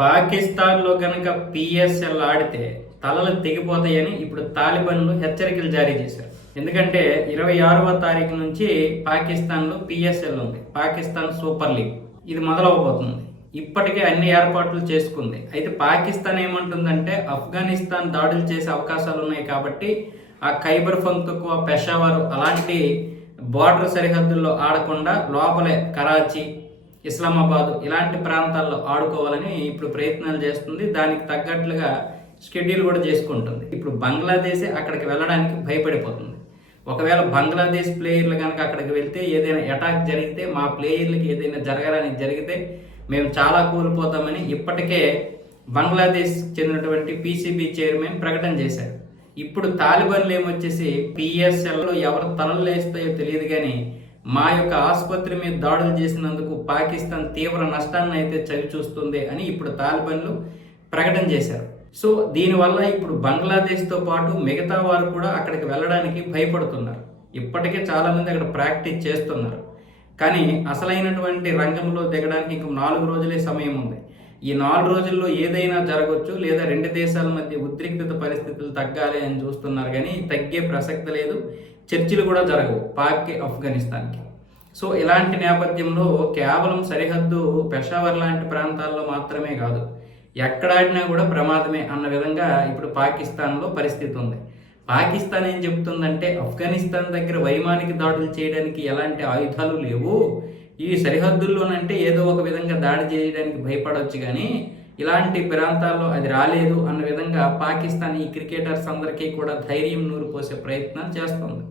పాకిస్తాన్లో గనక పిఎస్ఎల్ ఆడితే తలలు తెగిపోతాయని ఇప్పుడు తాలిబాన్లు హెచ్చరికలు జారీ చేశారు. ఎందుకంటే 26వ తారీఖు నుంచి పాకిస్తాన్లో పిఎస్ఎల్ ఉంది, పాకిస్తాన్ సూపర్ లీగ్. ఇది మొదలవబోతుంది. ఇప్పటికే అన్ని ఏర్పాట్లు చేసుకుంది. అయితే పాకిస్తాన్ ఏమంటుందంటే ఆఫ్ఘనిస్తాన్ దాడులు చేసే అవకాశాలు ఉన్నాయి కాబట్టి ఆ ఖైబర్ పఖ్తూన్ఖ్వా, పెషావర్ అలాంటి బార్డర్ సరిహద్దుల్లో ఆడకుండా లోపలే కరాచీ, ఇస్లామాబాద్ ఇలాంటి ప్రాంతాల్లో ఆడుకోవాలని ఇప్పుడు ప్రయత్నాలు చేస్తుంది. దానికి తగ్గట్లుగా షెడ్యూల్ కూడా చేసుకుంటుంది. ఇప్పుడు బంగ్లాదేశ్ అక్కడికి వెళ్ళడానికి భయపడిపోతుంది. ఒకవేళ బంగ్లాదేశ్ ప్లేయర్లు కనుక అక్కడికి వెళ్తే ఏదైనా అటాక్ జరిగితే, మా ప్లేయర్లకి ఏదైనా జరగడానికి జరిగితే మేము చాలా కోల్పోతామని ఇప్పటికే బంగ్లాదేశ్ చెందినటువంటి పీసీబీ చైర్మన్ ప్రకటన చేశారు. ఇప్పుడు తాలిబాన్లు ఏమొచ్చేసి పిఎస్ఎల్లో ఎవరు తలలు వేస్తాయో తెలియదు కానీ మా యొక్క ఆసుపత్రి మీద దాడులు చేసినందుకు పాకిస్తాన్ తీవ్ర నష్టాన్ని అయితే చవి చూస్తుంది అని ఇప్పుడు తాలిబాన్లు ప్రకటన చేశారు. సో దీనివల్ల ఇప్పుడు బంగ్లాదేశ్తో పాటు మిగతా వారు కూడా అక్కడికి వెళ్ళడానికి భయపడుతున్నారు. ఇప్పటికే చాలామంది అక్కడ ప్రాక్టీస్ చేస్తున్నారు. కానీ అసలైనటువంటి రంగంలో దిగడానికి ఇంకో 4 రోజులే సమయం ఉంది. ఈ 4 రోజుల్లో ఏదైనా జరగవచ్చు, లేదా 2 దేశాల మధ్య ఉద్రిక్తత పరిస్థితులు తగ్గాలి అని చూస్తున్నారు. కానీ తగ్గే ప్రసక్తి లేదు. చర్చలు కూడా జరగవు పాక్కి, ఆఫ్ఘనిస్తాన్కి. సో ఇలాంటి నేపథ్యంలో కేవలం సరిహద్దు పెషావర్ లాంటి ప్రాంతాల్లో మాత్రమే కాదు, ఎక్కడాడినా కూడా ప్రమాదమే అన్న విధంగా ఇప్పుడు పాకిస్తాన్లో పరిస్థితి ఉంది. పాకిస్తాన్ ఏం చెప్తుందంటే ఆఫ్ఘనిస్తాన్ దగ్గర వైమానిక దాడులు చేయడానికి ఎలాంటి ఆయుధాలు లేవు, ఈ సరిహద్దుల్లోనంటే ఏదో ఒక విధంగా దాడి చేయడానికి భయపడవచ్చు, కానీ ఇలాంటి ప్రాంతాల్లో అది రాలేదు అన్న విధంగా పాకిస్తాన్ ఈ క్రికెటర్స్ అందరికీ కూడా ధైర్యం నూరు పోసే ప్రయత్నం చేస్తుంది.